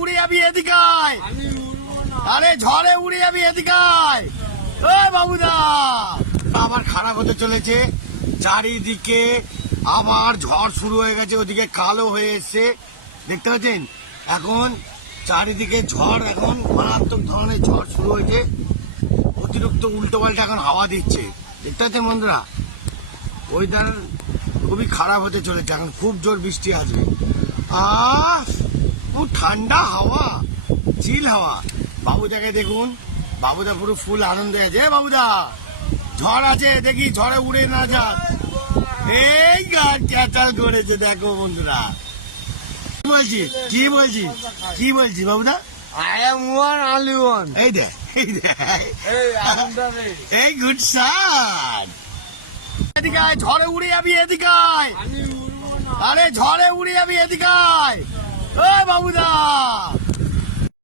উড়ে যাবি এদিকে আয়। আরে ঝড়ে উড়ে যাবি এদিকে আয়। ওই বাবুদা আবার খারাপ হতে চলেছে, চারিদিকে আবার ঝড় শুরু হয়ে গেছে, ওদিকে কালো হয়ে এসছে, দেখতে পাচ্ছেন? এখন চারিদিকে ঝড়, এখন মারাত্মক ধরনের ঝড় শুরু হয়েছে, অতিরিক্ত উল্টো পাল্টা এখন হাওয়া দিচ্ছে, দেখতে পাচ্ছেন বন্ধুরা? ওয়েদার খুবই খারাপ হতে চলেছে, এখন খুব জোর বৃষ্টি আসবে। খুব ঠান্ডা হাওয়া, চিল হাওয়া। বাবুদাকে দেখুন, বাবুদা পুরো ফুল আনন্দে আছে। বাবুদা ঝড় আছে, দেখি ঝড়ে উড়ে না যাক। এই গান ক্যাচাল করেছে, দেখো বন্ধুরা। কি বলছি কি বলছি কি বলছি বাবুদা? I am one, only one. এই দেখ, এই দেখ, এই গুড সান। এদিকে আয়, ঝড়ে উড়ে যাবি এদিকে আয়। আরে ঝড়ে উড়ে যাবি এদিকে আয়। ওই বাবুদা